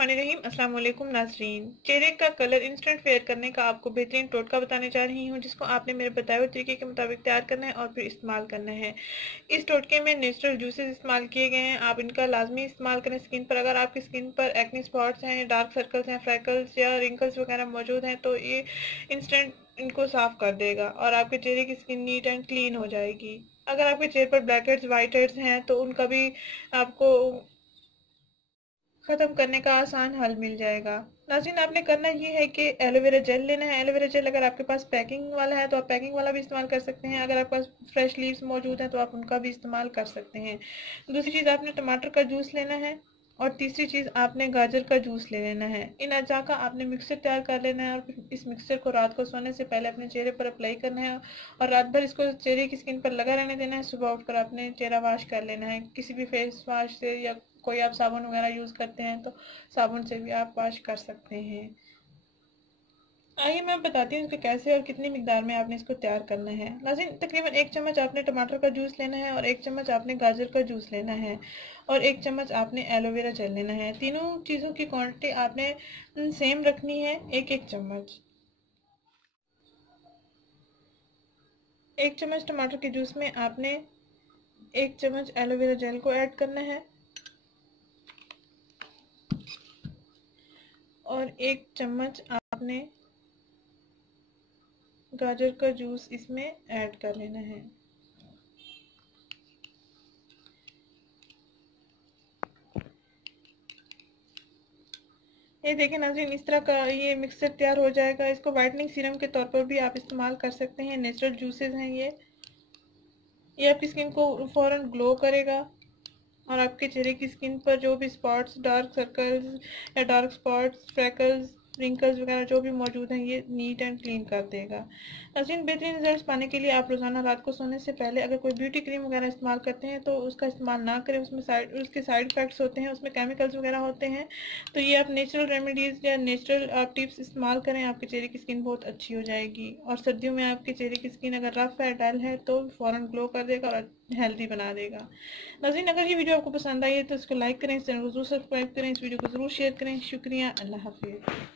बिस्मिल्लाहिर्रहमानिर्रहीम। अस्सलाम वालेकुम नाज़रीन। चेहरे का कलर इंस्टेंट फेयर करने का आपको बेहतरीन टोटका बताने जा रही हूँ, जिसको आपने मेरे बताए हुए तरीके के मुताबिक तैयार करना है और फिर इस्तेमाल करना है। इस टोटके में नेचुरल जूसेस इस्तेमाल किए गए हैं। आप इनका लाजमी इस्तेमाल करें स्किन पर। अगर आपकी स्किन पर एक्ने स्पॉट्स हैं, डार्क सर्कल्स हैं, फ्रैकल्स या रिंकल्स वगैरह मौजूद हैं तो ये इंस्टेंट इनको साफ कर देगा और आपके चेहरे की स्किन नीट एंड क्लीन हो जाएगी। अगर आपके चेहरे पर ब्लैक हेड्स, वाइट हेड्स हैं तो उनका भी आपको ख़त्म करने का आसान हल मिल जाएगा। नाज़रीन, आपने करना ये है कि एलोवेरा जेल लेना है। एलोवेरा जेल अगर आपके पास पैकिंग वाला है तो आप पैकिंग वाला भी इस्तेमाल कर सकते हैं। अगर आपके पास फ्रेश लीव्स मौजूद हैं तो आप उनका भी इस्तेमाल कर सकते हैं। दूसरी चीज़, आपने टमाटर का जूस लेना है और तीसरी चीज़, आपने गाजर का जूस ले लेना है। इन अज्जा का आपने मिक्सर तैयार कर लेना है और फिर इस मिक्सर को रात को सोने से पहले अपने चेहरे पर अप्लाई करना है और रात भर इसको चेहरे की स्किन पर लगा रहने देना है। सुबह उठकर आपने चेहरा वाश कर लेना है किसी भी फेस वाश से, या कोई आप साबुन वगैरह यूज़ करते हैं तो साबुन से भी आप वाश कर सकते हैं। आइए मैं बताती हूँ इसको कैसे और कितनी मिकदार में आपने इसको तैयार करना है। नाज़रीन, तकरीबन 1 चम्मच आपने टमाटर का जूस लेना है और 1 चम्मच आपने गाजर का जूस लेना है और 1 चम्मच आपने एलोवेरा जेल लेना है। तीनों चीज़ों की क्वांटिटी आपने सेम रखनी है, 1-1 चम्मच। 1 चम्मच टमाटर के जूस में आपने 1 चम्मच एलोवेरा जेल को ऐड करना है और 1 चम्मच आपने गाजर का जूस इसमें ऐड कर लेना है। ये देखें नाज़रीन, इस तरह का ये मिक्सचर तैयार हो जाएगा। इसको वाइटनिंग सीरम के तौर पर भी आप इस्तेमाल कर सकते हैं। नेचुरल जूसेस हैं ये आपकी स्किन को फ़ौरन ग्लो करेगा और आपके चेहरे की स्किन पर जो भी स्पॉट्स, डार्क सर्कल्स या डार्क स्पॉट्स, फ्रैकल्स, रिंकल्स वगैरह जो भी मौजूद हैं ये नीट एंड क्लीन कर देगा। नाज़रीन, बेहतरीन रिजल्ट्स पाने के लिए आप रोज़ाना रात को सोने से पहले अगर कोई ब्यूटी क्रीम वगैरह इस्तेमाल करते हैं तो उसका इस्तेमाल ना करें। उसमें उसके साइड इफ़ेक्ट्स होते हैं, उसमें केमिकल्स वगैरह होते हैं। तो ये आप नेचुरल रेमेडीज़ या नेचुरल आप टिप्स इस्तेमाल करें, आपके चेहरे की स्किन बहुत अच्छी हो जाएगी। और सर्दियों में आपके चेहरे की स्किन अगर रफ है, डल है तो फ़ौरन ग्लो कर देगा और हेल्दी बना देगा। नाज़रीन, अगर ये वीडियो आपको पसंद आई है तो इसको लाइक करें, इस चैनल को ज़रूर सब्सक्राइब करें, इस वीडियो को ज़रूर शेयर करें। शुक्रिया, अल्लाह हाफिज़।